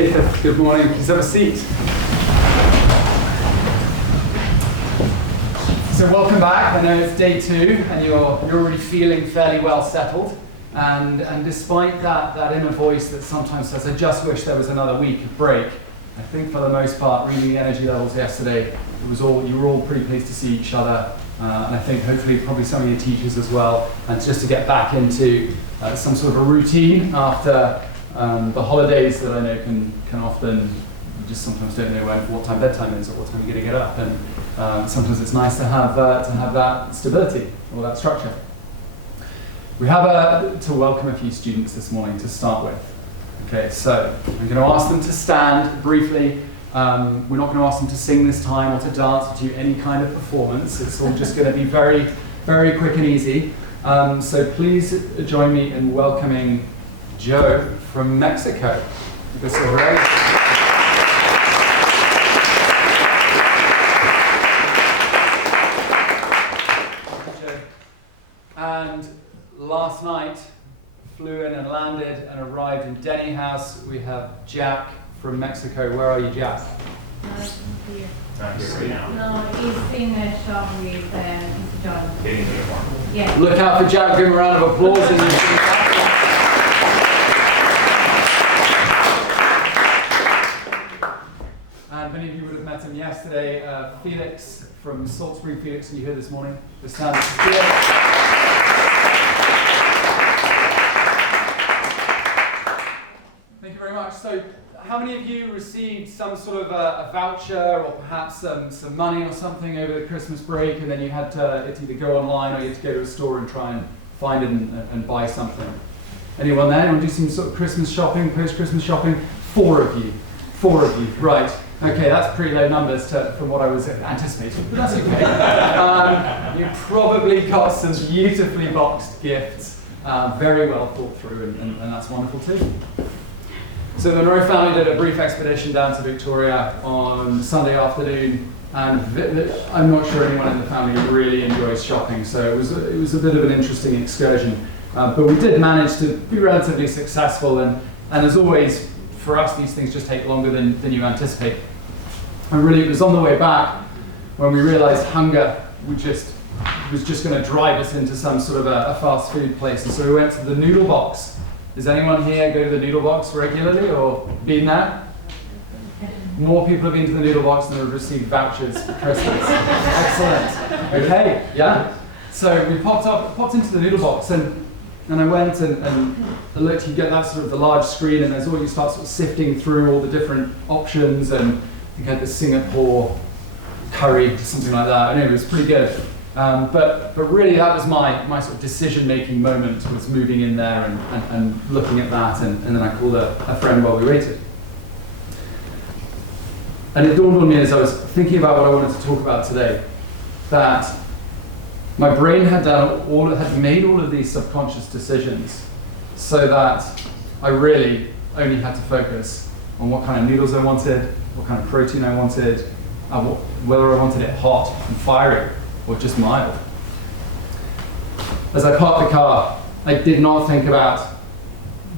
Keith, good morning. Please have a seat. So welcome back. I know it's day 2 and you're already feeling fairly well settled. And despite that inner voice that sometimes says, I just wish there was another week of break, I think for the most part, reading the energy levels yesterday, you were all pretty pleased to see each other. And I think hopefully probably some of your teachers as well. And just to get back into some sort of a routine after the holidays that I know can often, you just sometimes don't know what time bedtime is or what time you're going to get up. And sometimes it's nice to have that stability or that structure. We have to welcome a few students this morning to start with. Okay, so I'm going to ask them to stand briefly. We're not going to ask them to sing this time or to dance or do any kind of performance. It's all just going to be very, very quick and easy. So please join me in welcoming Joe from Mexico. This is great. And last night, flew in and landed and arrived in Denny House. We have Jack from Mexico. Where are you, Jack? Here. Not here right now. No, he's in a shop with John. Getting the uniform. Yeah. Look out for Jack. Give him a round of applause. And many of you would have met him yesterday. Felix from Salt Spring. Felix, are you here this morning? The stand is here. Thank you very much. So, how many of you received some sort of a voucher or perhaps some money or something over the Christmas break, and then you had to either go online or you had to go to a store and try and find it and buy something? Anyone there? Anyone do some sort of Christmas shopping, post-Christmas shopping? 4 of you. 4 of you. Right. Okay, that's pretty low numbers from what I was anticipating, but that's okay. You probably got some beautifully boxed gifts, very well thought through, and that's wonderful too. So the Monroe family did a brief expedition down to Victoria on Sunday afternoon, and I'm not sure anyone in the family really enjoys shopping, so it was a bit of an interesting excursion. But we did manage to be relatively successful, and as always, for us these things just take longer than you anticipate. And really it was on the way back when we realized hunger was just going to drive us into some sort of a fast food place, and so we went to the Noodle Box. Does anyone here go to the Noodle Box regularly or been there? More people have been to the Noodle Box than have received vouchers for Christmas. Excellent. Okay, yeah. So we popped into the Noodle Box, and I went and looked. You get that sort of the large screen, and there's all you start sort of sifting through all the different options, and I think I had the Singapore curry, something like that. I know it was pretty good. But really that was my sort of decision-making moment, was moving in there and looking at that, and then I called a friend while we waited. And it dawned on me as I was thinking about what I wanted to talk about today, that my brain had made all of these subconscious decisions so that I really only had to focus on what kind of noodles I wanted, what kind of protein I wanted, whether I wanted it hot and fiery or just mild. As I parked the car, I did not think about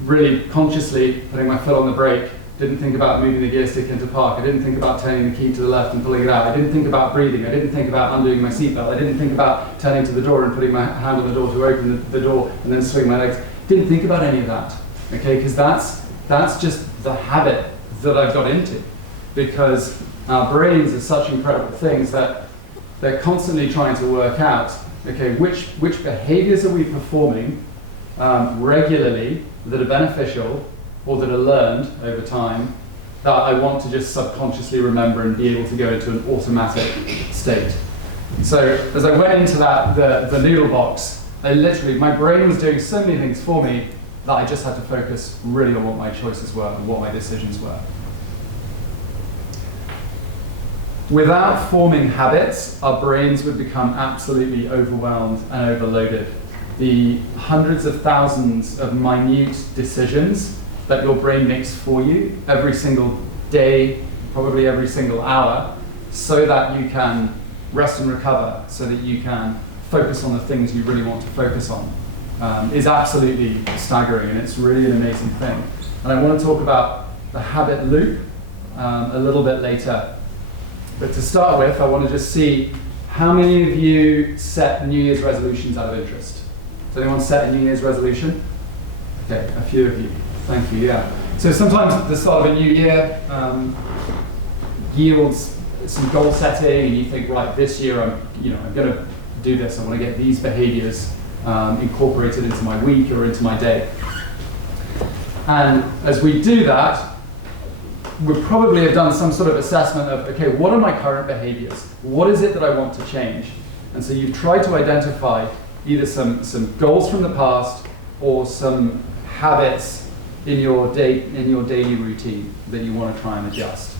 really consciously putting my foot on the brake, didn't think about moving the gear stick into park, I didn't think about turning the key to the left and pulling it out, I didn't think about breathing, I didn't think about undoing my seatbelt, I didn't think about turning to the door and putting my hand on the door to open the door and then swing my legs. Didn't think about any of that, okay? Because that's just the habit that I've got into, because our brains are such incredible things that they're constantly trying to work out, okay, which behaviors are we performing regularly that are beneficial or that are learned over time that I want to just subconsciously remember and be able to go into an automatic state. So as I went into the Noodle Box, my brain was doing so many things for me that I just had to focus really on what my choices were and what my decisions were. Without forming habits, our brains would become absolutely overwhelmed and overloaded. The hundreds of thousands of minute decisions that your brain makes for you every single day, probably every single hour, so that you can rest and recover, so that you can focus on the things you really want to focus on, is absolutely staggering, and it's really an amazing thing. And I want to talk about the habit loop a little bit later. But to start with, I want to just see how many of you set New Year's resolutions out of interest. Does anyone set a New Year's resolution? Okay, a few of you. Thank you, yeah. So sometimes the start of a new year yields some goal setting, and you think, right, this year I'm going to do this. I want to get these behaviors incorporated into my week or into my day. And as we do that, we probably have done some sort of assessment of, okay, what are my current behaviors? What is it that I want to change? And so you've tried to identify either some goals from the past or some habits in your daily routine that you want to try and adjust.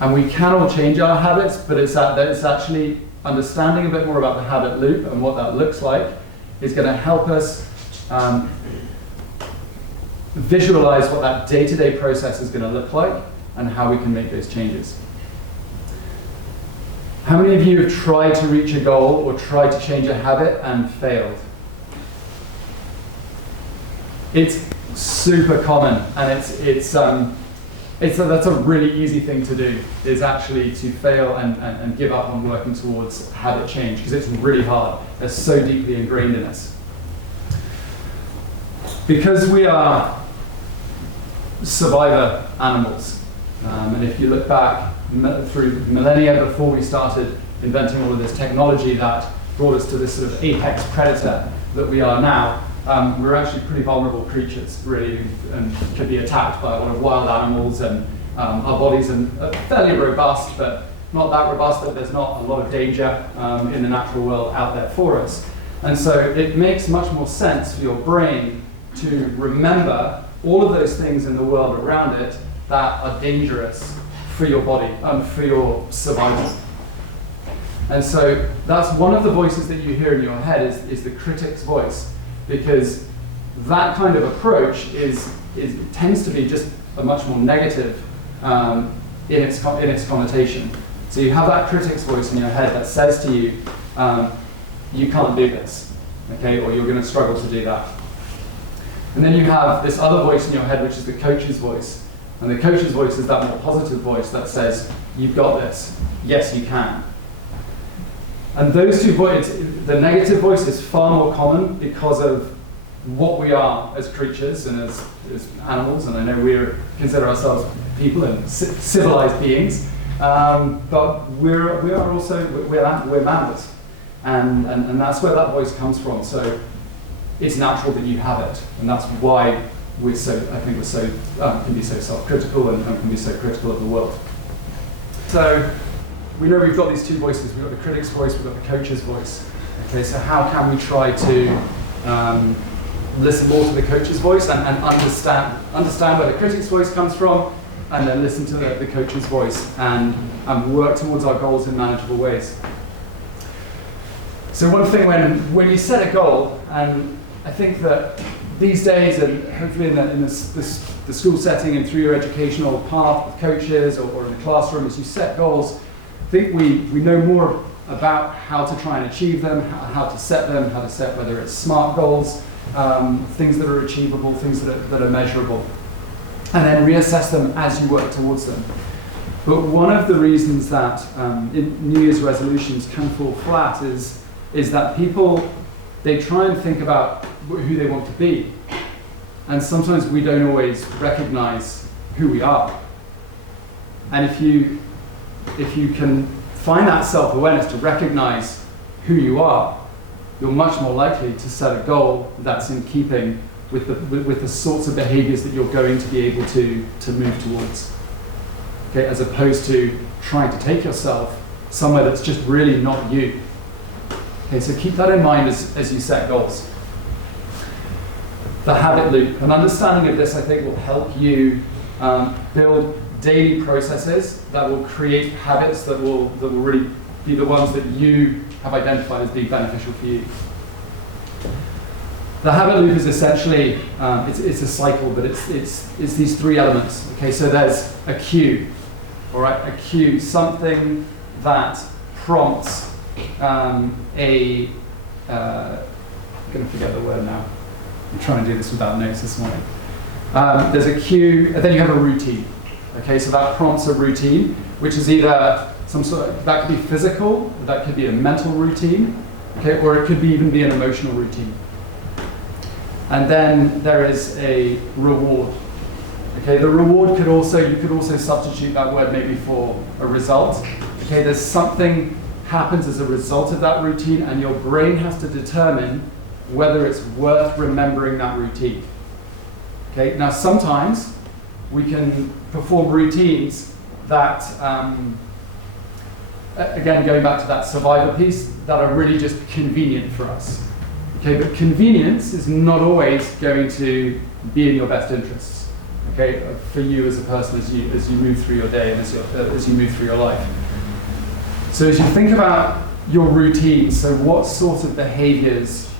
And we can all change our habits, but it's actually understanding a bit more about the habit loop and what that looks like is going to help us visualize what that day-to-day process is going to look like and how we can make those changes. How many of you have tried to reach a goal or tried to change a habit and failed? It's super common, and that's a really easy thing to do, is actually to fail and give up on working towards habit change, because it's really hard. They're so deeply ingrained in us. Because we are survivor animals, and if you look back through millennia before we started inventing all of this technology that brought us to this sort of apex predator that we are now, we're actually pretty vulnerable creatures, really, and could be attacked by a lot of wild animals, and our bodies are fairly robust, but not that robust that there's not a lot of danger in the natural world out there for us. And so it makes much more sense for your brain to remember all of those things in the world around it that are dangerous for your body and for your survival. And so that's one of the voices that you hear in your head is the critic's voice, because that kind of approach tends to be just a much more negative in its connotation. So you have that critic's voice in your head that says to you, you can't do this, okay, or you're going to struggle to do that. And then you have this other voice in your head, which is the coach's voice. And the coach's voice is that more positive voice that says, you've got this, yes you can. And those two voices, the negative voice is far more common because of what we are as creatures and as animals, and I know we consider ourselves people and civilized beings, but we're mammals, and that's where that voice comes from. So it's natural that you have it, and that's why can be so self-critical and can be so critical of the world. So we know we've got these two voices. We've got the critic's voice, we've got the coach's voice. Okay, so how can we try to listen more to the coach's voice and understand where the critic's voice comes from, and then listen to the coach's voice and work towards our goals in manageable ways. So one thing when you set a goal, and I think that these days, and hopefully in the school setting and through your educational path with coaches or in the classroom, as you set goals, I think we know more about how to try and achieve them, how to set them, how to set whether it's SMART goals, things that are achievable, things that are measurable, and then reassess them as you work towards them. But one of the reasons that New Year's resolutions can fall flat is that people, they try and think about who they want to be, and sometimes we don't always recognize who we are. And if you can find that self-awareness to recognize who you are, you're much more likely to set a goal that's in keeping with the sorts of behaviors that you're going to be able to move towards. Okay, as opposed to trying to take yourself somewhere that's just really not you. Okay, so keep that in mind as you set goals. The habit loop. An understanding of this, I think, will help you build daily processes that will create habits that will really be the ones that you have identified as being beneficial for you. The habit loop is essentially it's a cycle, but it's these three elements. Okay, so there's a cue, all right, a cue, something that prompts I'm going to forget the word now. I'm trying to do this without notes this morning. There's a cue, and then you have a routine. Okay, so that prompts a routine, which is either some sort of, that could be physical, that could be a mental routine, okay, or it could even be an emotional routine. And then there is a reward. Okay, the reward could also, you could also substitute that word maybe for a result. Okay, there's something happens as a result of that routine, and your brain has to determine whether it's worth remembering that routine. Okay, now sometimes we can perform routines that, again, going back to that survivor piece, that are really just convenient for us. Okay, but convenience is not always going to be in your best interests. Okay, for you as a person, as you move through your day and as you move through your life. So as you think about your routine, so what sort of behaviors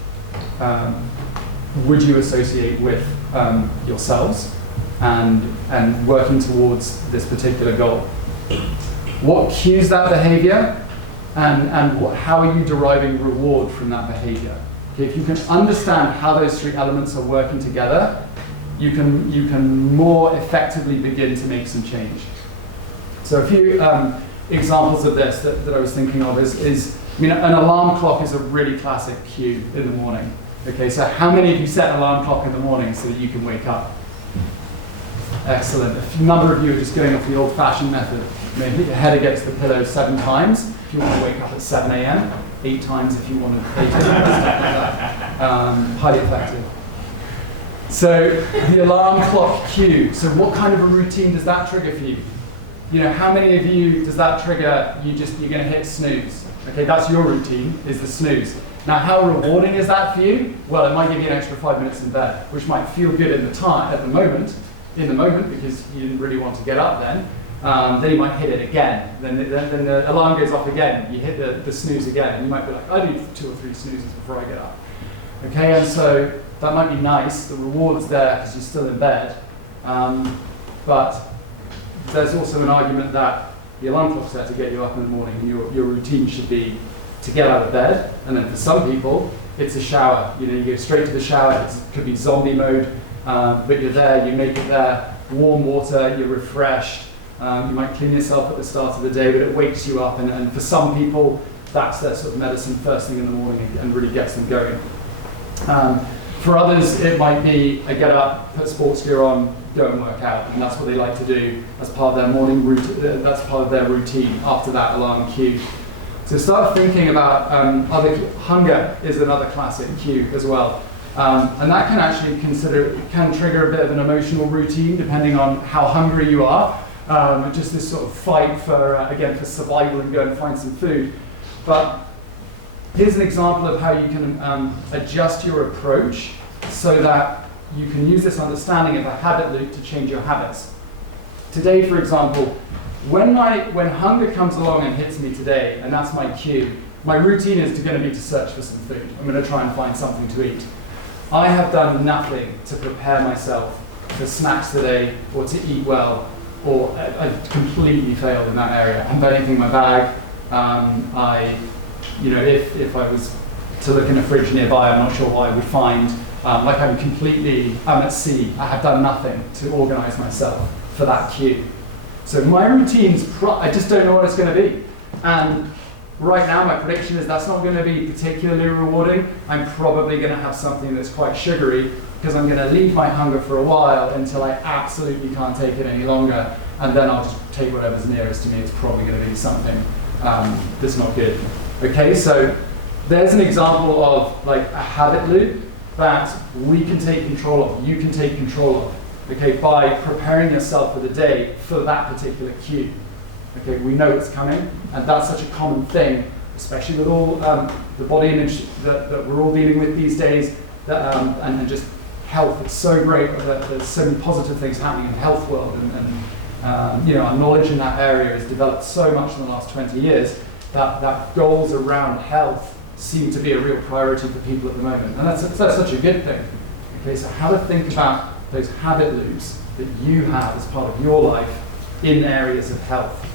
would you associate with yourselves and working towards this particular goal? What cues that behavior, and how are you deriving reward from that behavior? Okay, if you can understand how those three elements are working together, you can more effectively begin to make some change. So a few examples of this that I was thinking of is, I mean, an alarm clock is a really classic cue in the morning. Okay, so how many of you set an alarm clock in the morning so that you can wake up? Excellent. A number of you are just going off the old-fashioned method. You know, hit your head against the pillow 7 times if you want to wake up at 7 a.m., 8 times if you want to 8 a.m. Highly effective. So the alarm clock cue. So what kind of a routine does that trigger for you? You know, how many of you does that trigger? You're going to hit snooze. Okay, that's your routine, is the snooze. Now, how rewarding is that for you? Well, it might give you an extra 5 minutes in bed, which might feel good in the moment, because you didn't really want to get up then. Then you might hit it again. Then the alarm goes off again. You hit the snooze again. And you might be like, I do 2 or 3 snoozes before I get up. Okay, and so that might be nice. The reward's there because you're still in bed. But there's also an argument that the alarm clock's there to get you up in the morning, and your routine should be to get out of bed. And then for some people, it's a shower. You know, you go straight to the shower. It could be zombie mode, but you're there. You make it there. Warm water. You're refreshed. You might clean yourself at the start of the day, but it wakes you up. And for some people, that's their sort of medicine first thing in the morning and really gets them going. For others, it might be a get up, put sports gear on, go and work out, and that's what they like to do as part of their morning routine. That's part of their routine after that alarm cue. So start thinking about hunger is another classic cue as well, and that can actually can trigger a bit of an emotional routine depending on how hungry you are. Just this sort of fight for for survival and go and find some food, but here's an example of how you can adjust your approach so that you can use this understanding of a habit loop to change your habits. Today, for example, when hunger comes along and hits me today, and that's my cue, my routine is going to be to search for some food. I'm going to try and find something to eat. I have done nothing to prepare myself for snacks today or to eat well, or I've completely failed in that area. I haven't got anything in my bag. If I was to look in a fridge nearby, I'm not sure what I would find. I'm at sea. I have done nothing to organize myself for that cue. So my routine's, I just don't know what it's going to be. And right now, my prediction is that's not going to be particularly rewarding. I'm probably going to have something that's quite sugary, because I'm going to leave my hunger for a while until I absolutely can't take it any longer. And then I'll just take whatever's nearest to me. It's probably going to be something that's not good. Okay, so there's an example of like a habit loop that we can take control of, you can take control of, okay, by preparing yourself for the day for that particular cue. Okay, we know it's coming, and that's such a common thing, especially with all the body image that we're all dealing with these days, and just health. It's so great that there's so many positive things happening in the health world, and our knowledge in that area has developed so much in the last 20 years that goals around health seem to be a real priority for people at the moment, and that's such a good thing. Okay, so how to think about those habit loops that you have as part of your life in areas of health.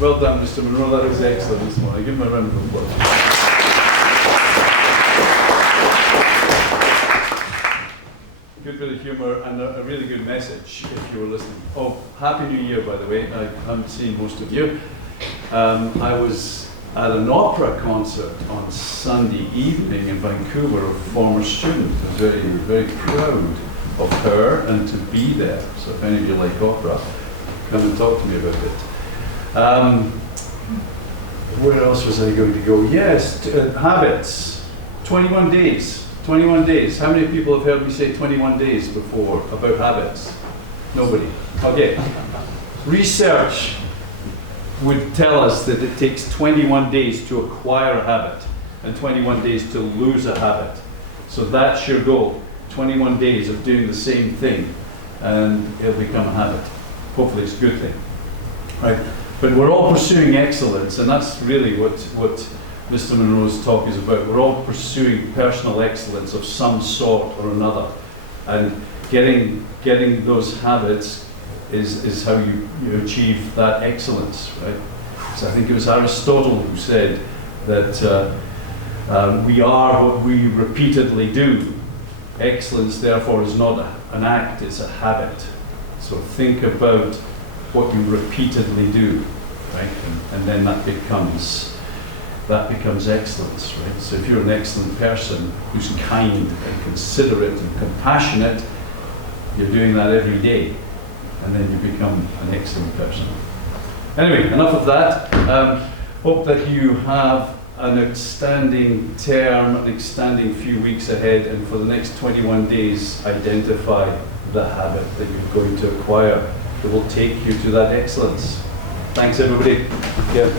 Well done, Mr. Monroe. That was excellent this morning. Give him a round of applause. good bit of humour and a really good message if you were listening. Oh, Happy New Year, by the way. I haven't seen most of you. I was at an opera concert on Sunday evening in Vancouver of a former student. I was very, very proud of her and to be there. So if any of you like opera, come and talk to me about it. Where else was I going to go? Yes, habits. 21 days. 21 days. How many people have heard me say 21 days before about habits? Nobody. Okay. Research would tell us that it takes 21 days to acquire a habit and 21 days to lose a habit. So that's your goal. 21 days of doing the same thing and it'll become a habit. Hopefully it's a good thing. Right? But we're all pursuing excellence, and that's really what Mr. Monroe's talk is about. We're all pursuing personal excellence of some sort or another. And getting those habits is how you achieve that excellence, right? So I think it was Aristotle who said that we are what we repeatedly do. Excellence, therefore, is not an act, it's a habit. So think about what you repeatedly do, right? And then that becomes excellence, right? So if you're an excellent person who's kind and considerate and compassionate, you're doing that every day, and then you become an excellent person. Anyway, enough of that. Hope that you have an outstanding term, an outstanding few weeks ahead, and for the next 21 days, identify the habit that you're going to acquire that will take you to that excellence. Thanks, everybody. Yeah.